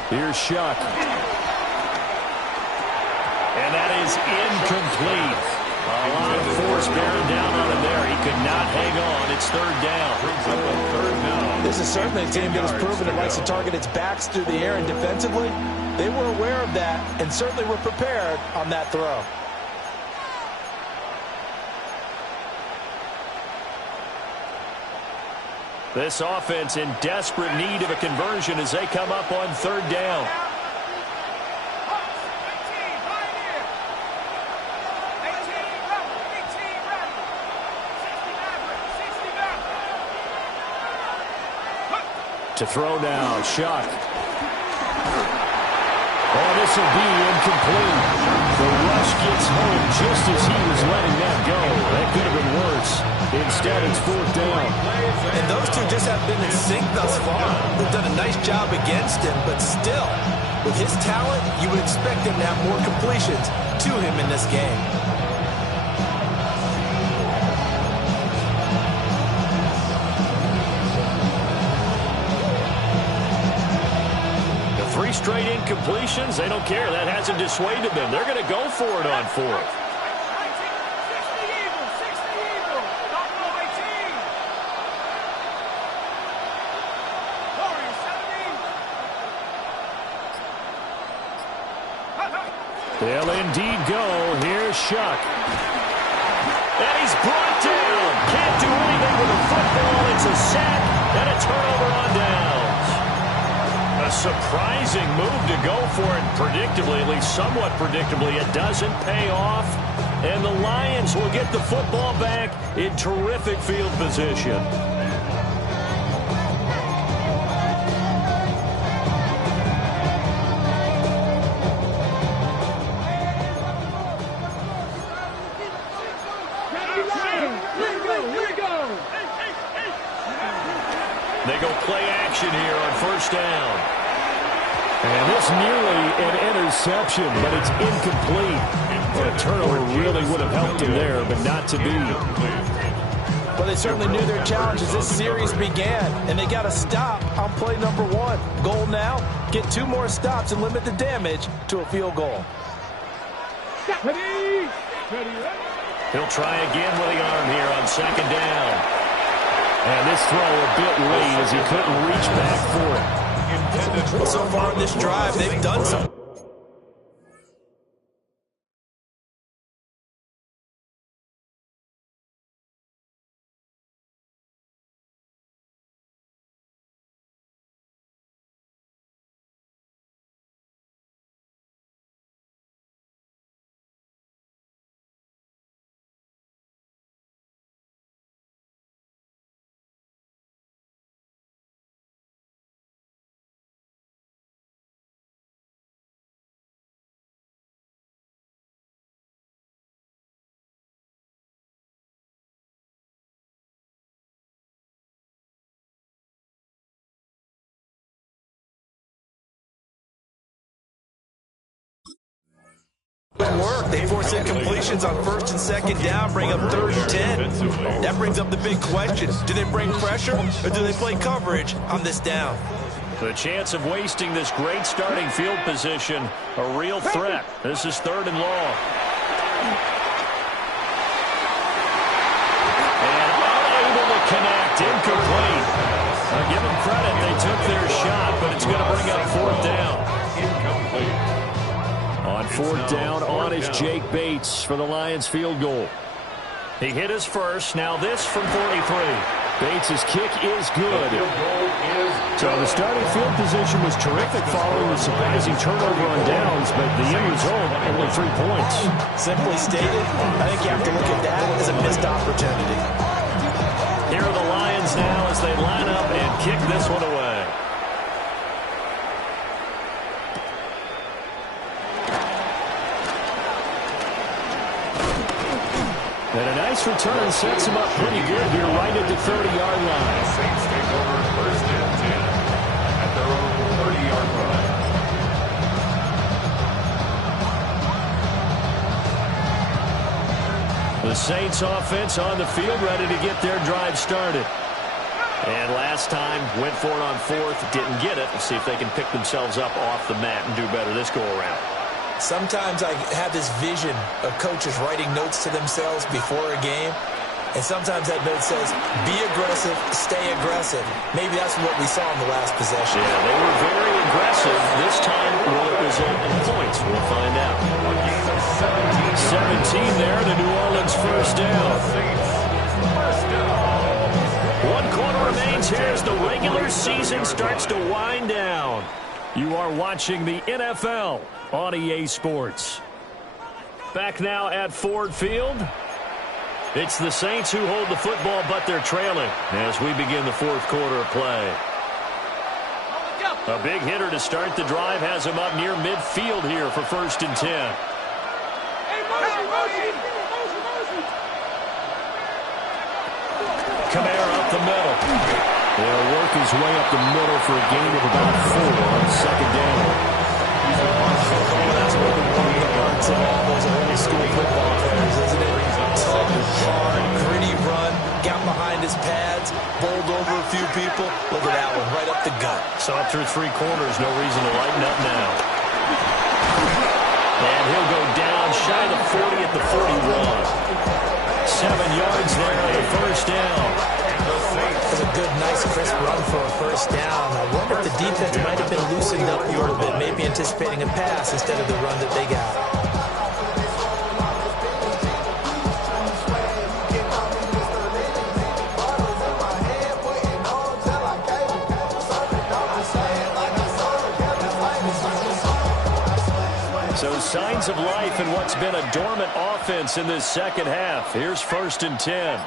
Here's Shuck. And that is incomplete. A lot of force bearing down on him there. He could not hang on. It's 3rd down. This is certainly a team that has proven it likes to target its backs through the air, and defensively, they were aware of that and certainly were prepared on that throw. This offense in desperate need of a conversion as they come up on 3rd down. To throw now, Shuck. Oh, this will be incomplete. The rush gets home just as he was letting that go. That could have been worse. Instead, it's 4th down. And those two just have been in sync thus far. They've done a nice job against him, but still, with his talent, you would expect him to have more completions to him in this game. straight incompletions, they don't care. That hasn't dissuaded them. They're going to go for it on fourth. They'll indeed go. Here's Shuck. And he's brought down. Can't do anything with a football. It's a sack and a turnover on downs. A surprising move to go for it. Predictably, at least somewhat predictably, it doesn't pay off. And the Lions will get the football back in terrific field position. They go play action here on first down. And this nearly an interception, but it's incomplete. Well, a turnover really would have helped him there, but not to be. Well, they certainly knew their challenge as this series began, and they got to stop on play number 1. Goal now, get 2 more stops and limit the damage to a field goal. He'll try again with the arm here on second down. And this throw a bit late as he couldn't reach back for it. Well, so far in this drive, they've done something. Work. They force incompletions on first and second down, bring up 3rd and 10. That brings up the big question. Do they bring pressure or do they play coverage on this down? The chance of wasting this great starting field position, a real threat. This is 3rd and long. And unable to connect, incomplete. Give them credit, they took their shot, but it's going to bring up 4th down. Incomplete. On 4th down, on is Jake Bates for the Lions field goal. He hit his first, now this from 43. Bates' kick is good. So the starting field position was terrific following the surprising turnover on downs, but the end result, only 3 points. Simply stated, I think you have to look at that as a missed opportunity. Here are the Lions now as they line up and kick this one away. And a nice return sets him up pretty good here right at the 30-yard line. Saints take over 1st and 10 at their own 30-yard line. The Saints offense on the field ready to get their drive started. And last time went for it on 4th, didn't get it. Let's see if they can pick themselves up off the mat and do better this go around. Sometimes I have this vision of coaches writing notes to themselves before a game, and sometimes that note says, be aggressive, stay aggressive. Maybe that's what we saw in the last possession. Yeah, they were very aggressive. This time, will it result in points? We'll find out. 17 there, the New Orleans first down. 1 quarter remains here as the regular season starts to wind down. You are watching the NFL on EA Sports. Back now at Ford Field. It's the Saints who hold the football, but they're trailing as we begin the 4th quarter of play. A big hitter to start the drive has him up near midfield here for 1st and 10. Kamara up the middle. They'll work his way up the middle for a gain of about 4 on 2nd down. That's what the one that runs in all those old school football players, isn't it? Tough, hard, gritty run, got behind his pads, bowled over a few people. Look at that one, right up the gut. So up through 3 quarters, no reason to lighten up now. And he'll go down shy of the 40 at the 41. 7 yards there on the first down. It was a good, nice, crisp run for a first down. I wonder if the defense might have been loosened up a little bit, maybe anticipating a pass instead of the run that they got. So signs of life in what's been a dormant offense in this second half. Here's 1st and 10.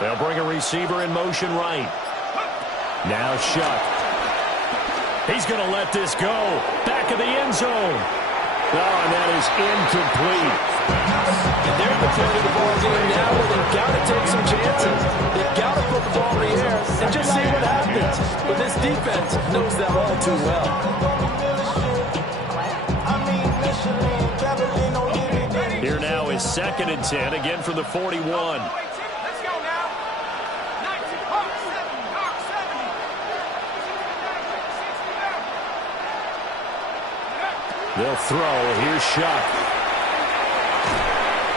They'll bring a receiver in motion right. Now Shuck. He's going to let this go. Back of the end zone. Oh, and that is incomplete. And they're at the point of the ball game now where they've got to take some chances. They've got to put the ball in the air and just see what happens. But this defense knows that all too well. Here now is 2nd and 10, again from the 41. They'll throw. Here's Shuck.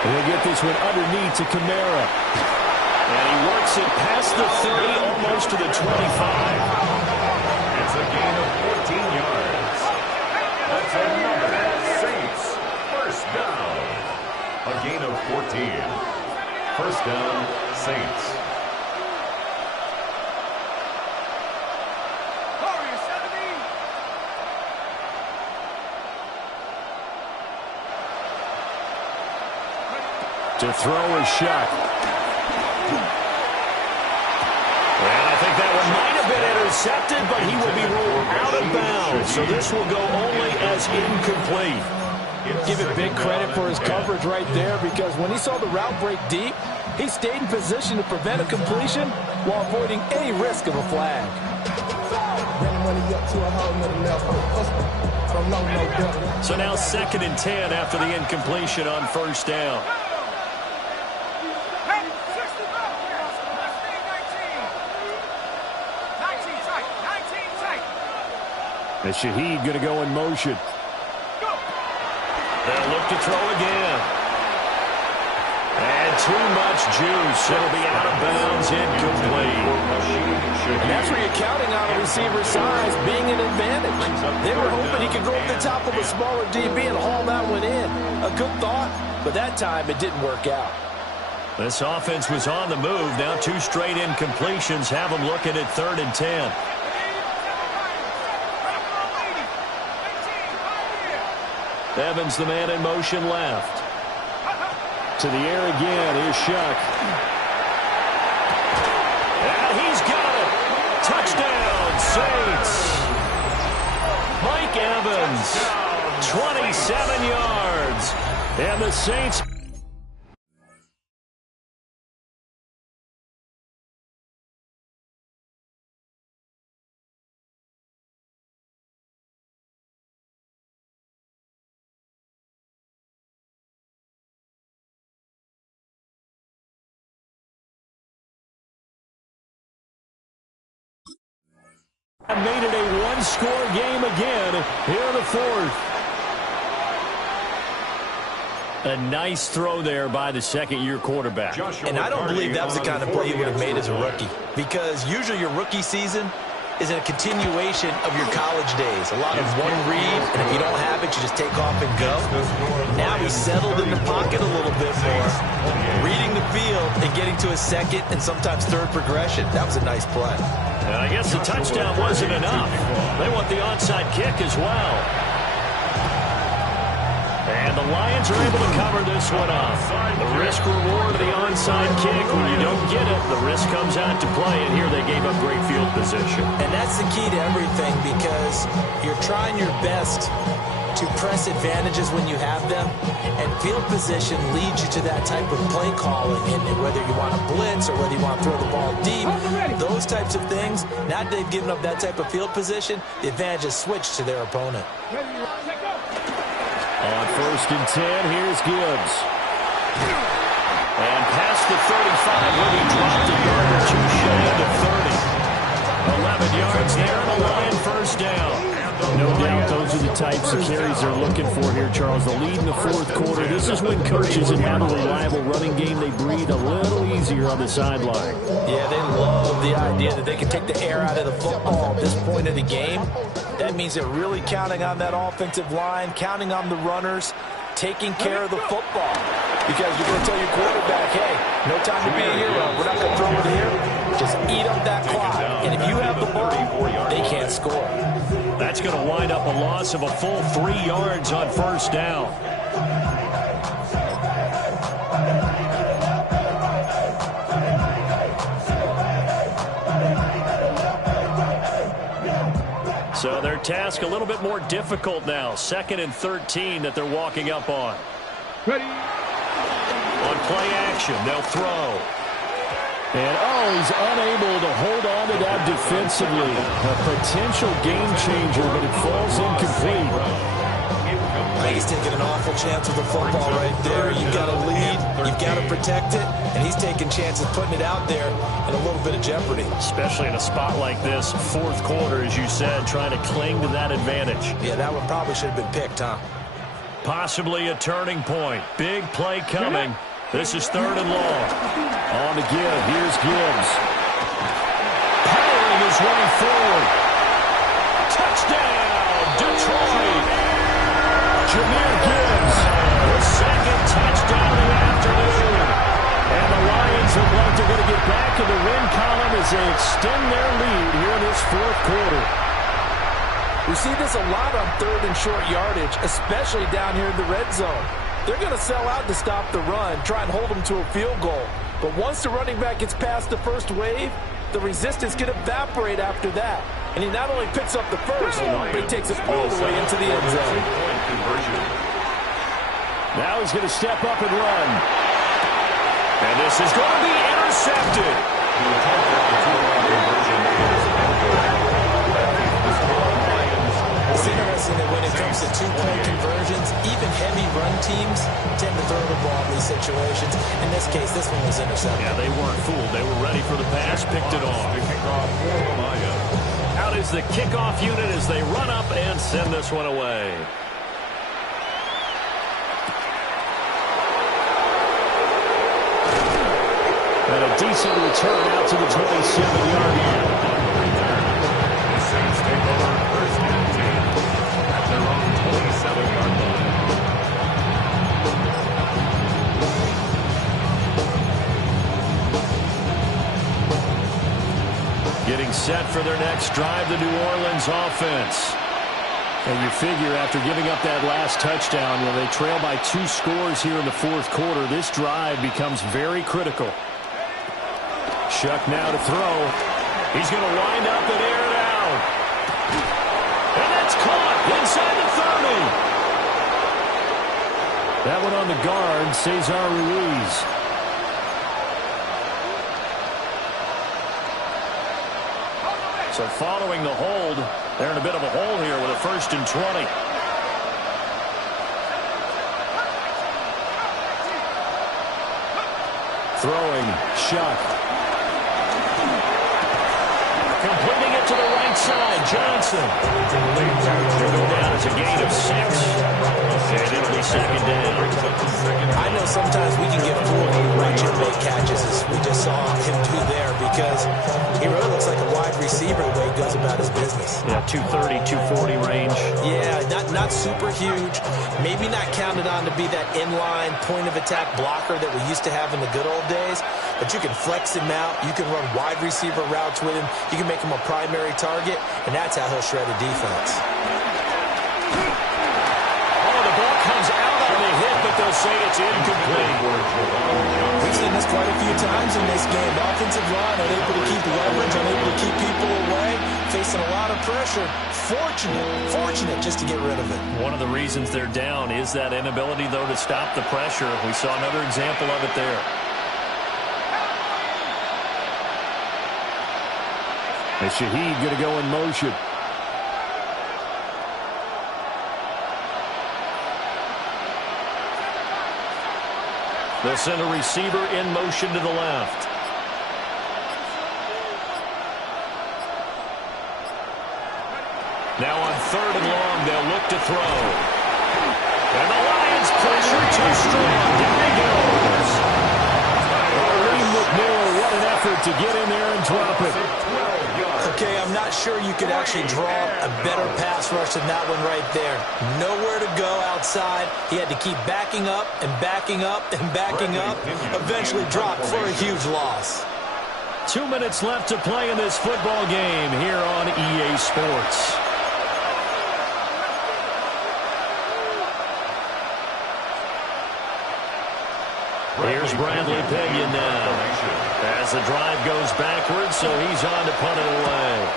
We'll get this one underneath to Kamara. And he works it past the 30, almost to the 25. It's a gain of 14 yards. That's another Saints first down. A gain of 14. First down, Saints. To throw is Shuck. And I think that one might have been intercepted, but he will be ruled out of bounds. So this will go only as incomplete. Give it big credit for his coverage right there, because when he saw the route break deep, he stayed in position to prevent a completion while avoiding any risk of a flag. So now 2nd and 10 after the incompletion on first down. And Shaheed going to go in motion. They'll look to throw again. And too much juice. It'll be out of bounds, incomplete. And that's where you're counting on a receiver's size being an advantage. They were hoping he could go up the top of a smaller DB and haul that one in. A good thought, but that time it didn't work out. This offense was on the move. Now 2 straight incompletions have them looking at 3rd and 10. Evans, the man in motion left. To the air again is Shuck. And he's got it. Touchdown, Saints. Mike Evans, 27 yards. And the Saints... made it a 1-score game again here in the 4th. A nice throw there by the second-year quarterback. And I don't believe that was the kind of play you would have made as a rookie, because usually your rookie season is a continuation of your college days. A lot of one read, and if you don't have it, you just take off and go. Now he's settled in the pocket a little bit more, reading the field and getting to his 2nd and sometimes 3rd progression. That was a nice play. And I guess the touchdown wasn't enough. They want the onside kick as well. And the Lions are able to cover this one up. The risk-reward of the onside kick. When you don't get it, the risk comes out to play. And here they gave up great field position. And that's the key to everything, because you're trying your best to press advantages when you have them, and field position leads you to that type of play calling. And whether you want to blitz or whether you want to throw the ball deep, those types of things, now that they've given up that type of field position, the advantage is switched to their opponent. On 1st and 10, here's Gibbs. And past the 35 when he dropped a yard or two shy of 30. 11 yards there on the line, first down. No doubt those are the types of carries they're looking for here, Charles. The lead in the fourth quarter. This is when coaches that have a reliable running game, they breathe a little easier on the sideline. Yeah, they love the idea that they can take the air out of the football at this point of the game. That means they're really counting on that offensive line, counting on the runners, taking care of the football. Because you're going to tell your quarterback, hey, no time to be a hero. We're not going to throw it here. Just eat up that clock. And if you have the ball, they can't score. That's going to wind up a loss of a full 3 yards on first down. So their task a little bit more difficult now. 2nd and 13 that they're walking up on. Ready. On play action, they'll throw. And, he's unable to hold on to that defensively. A potential game changer, but it falls incomplete. He's taking an awful chance with the football right there. You've got to lead. You've got to protect it. And he's taking chances putting it out there in a little bit of jeopardy. Especially in a spot like this, fourth quarter, as you said, trying to cling to that advantage. Yeah, that one probably should have been picked, huh? Possibly a turning point. Big play coming. This is 3rd and long. On the give. Here's Gibbs. Powering his way forward. Touchdown, Detroit. Jahmyr Gibbs, the 2nd touchdown of the afternoon. And the Lions look like they're going to get back in the win column as they extend their lead here in this fourth quarter. We see this a lot on 3rd and short yardage, especially down here in the red zone. They're going to sell out to stop the run, try and hold them to a field goal. But once the running back gets past the first wave, the resistance can evaporate after that. And he not only picks up the first, but he takes it all the way into the end zone. Now he's going to step up and run. And this is going to be intercepted. It's interesting that when it comes to two-point conversions, even heavy run teams tend to throw the ball in these situations. In this case, this one was intercepted. Yeah, they weren't fooled. They were ready for the pass, picked it off. Out is the kickoff unit as they run up and send this one away. And a decent return out to the 27-yard line. The Saints take over 1st and 10 at their own 27-yard line. Getting set for their next drive, the New Orleans offense. And you figure after giving up that last touchdown, when they trail by 2 scores here in the fourth quarter, this drive becomes very critical. Shuck now to throw. He's going to wind up and air it out. And that's caught inside the 30. That one on the guard, Cesar Ruiz. So following the hold, they're in a bit of a hole here with a 1st and 20. Throwing, Shuck. Completing it to the right side, Johnson. They'll go down as a gain of 6. And it'll be 2nd down. I know sometimes we can get fooled when we watch him make catches, as we just saw him do there, because he really looks like a wide receiver the way he goes about his business. Yeah, 230, 240 range. Yeah, not super huge. Maybe not counted on to be that inline point-of-attack blocker that we used to have in the good old days, but you can flex him out. You can run wide receiver routes with him. You can make him a primary target, and that's how he'll shred a defense. Comes out on the hit, but they'll say it's incomplete. We've seen this quite a few times in this game. Offensive line unable to keep leverage, unable to keep people away, facing a lot of pressure. Fortunate just to get rid of it. One of the reasons they're down is that inability, though, to stop the pressure. We saw another example of it there. And Shaheed going to go in motion. They'll send a receiver in motion to the left. Now on 3rd and long, they'll look to throw. And the Lions pressure too strong. Down he goes. Lee McMillan, what an effort to get in there and drop it. Okay, I'm not sure you could actually draw a better pass rush than that one right there. Nowhere to go outside. He had to keep backing up and backing up and backing up. Eventually dropped for a huge loss. 2 minutes left to play in this football game here on EA Sports. Here's Bradley Pinion now. As the drive goes backwards, so he's on to punt it away.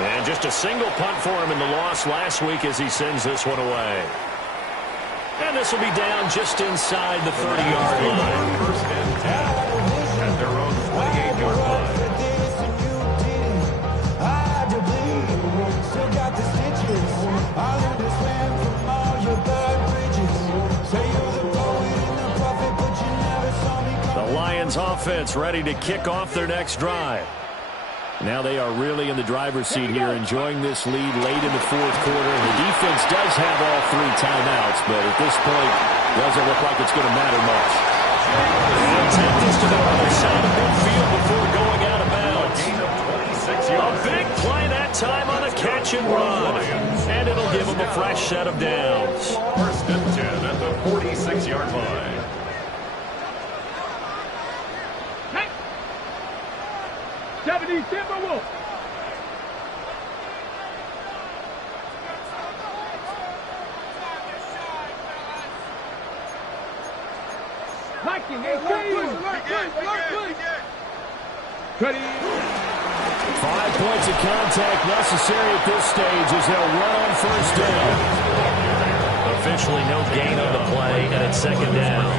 And just a single punt for him in the loss last week as he sends this one away. And this will be down just inside the 30-yard line. 1st and 10 at their own 28-yard line. The Lions offense ready to kick off their next drive. Now they are really in the driver's seat here, enjoying this lead late in the 4th quarter. The defense does have all 3 timeouts, but at this point, doesn't look like it's going to matter much. They'll take this to the other side of midfield before going out of bounds. A big play that time on a catch and run. And it'll give them a fresh set of downs. 1st and 10 at the 46-yard line. Timberwolves. Hiking, 5 points of contact necessary at this stage as they'll run on 1st down. Officially no gain on the play, and it's 2nd down.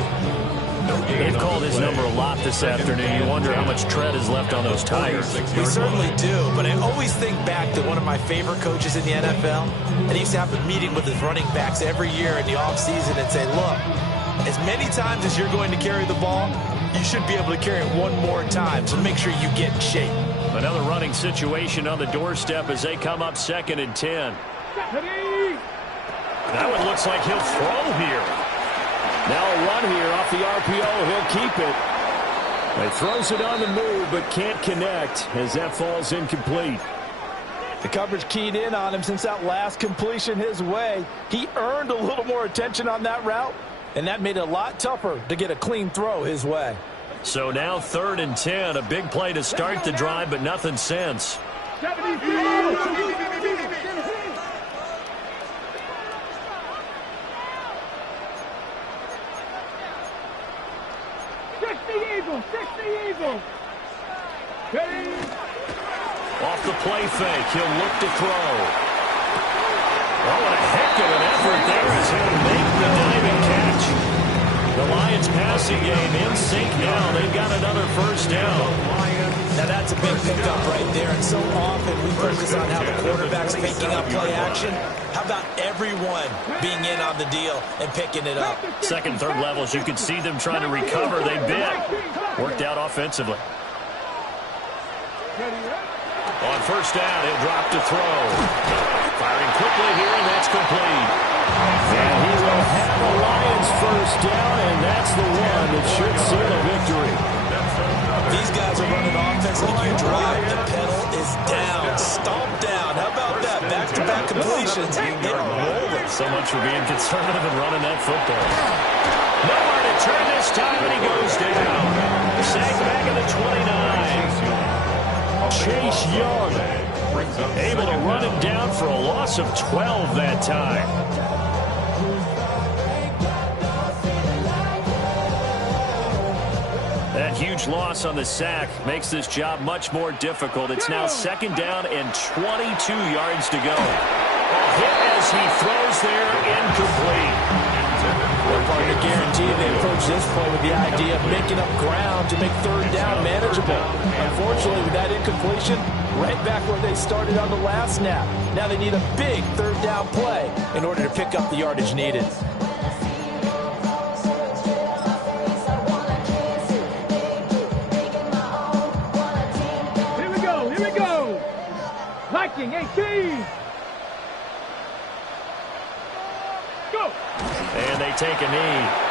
They've called his number a lot this afternoon. You wonder how much tread is left on those tires. We certainly do, but I always think back to one of my favorite coaches in the NFL, and he used to have a meeting with his running backs every year in the offseason and say, look, as many times as you're going to carry the ball, you should be able to carry it one more time, so make sure you get in shape. Another running situation on the doorstep as they come up 2nd and 10. That one looks like he'll throw here. Now a run here off the RPO. He'll keep it. He throws it on the move, but can't connect as that falls incomplete. The coverage keyed in on him since that last completion his way. He earned a little more attention on that route, and that made it a lot tougher to get a clean throw his way. So now 3rd and 10. A big play to start the drive, but nothing since. 60 Eagles. Off the play fake, he'll look to throw. Oh, what a heck of an effort there as he'll make the diving catch. The Lions passing game in sync now. They've got another 1st down. Now that's a big pickup right there, and so often we focus on how the quarterback's picking up play action. How about everyone being in on the deal and picking it up? 2nd, 3rd levels, you could see them trying to recover. They bit. Worked out offensively. On 1st down, he'll drop to throw. Firing quickly here, and that's complete. And he will have the Lions 1st down, and that's the one that should seal a victory. These guys are running offense like you drive. The pedal is down. Stomp down. How about that? Back-to-back completions. They are rolling. So much for being conservative and running that football. Nowhere to turn this time, and he goes down. Sack back at the 29. Chase Young able to run him down for a loss of 12 that time. That huge loss on the sack makes this job much more difficult. It's now 2nd down and 22 yards to go. A hit as he throws there, incomplete. Their partner guaranteed they approach this play with the idea of making up ground to make 3rd down manageable. Unfortunately, with that incompletion, right back where they started on the last snap. Now they need a big 3rd down play in order to pick up the yardage needed. Blocking, 18. Go. And they take a knee.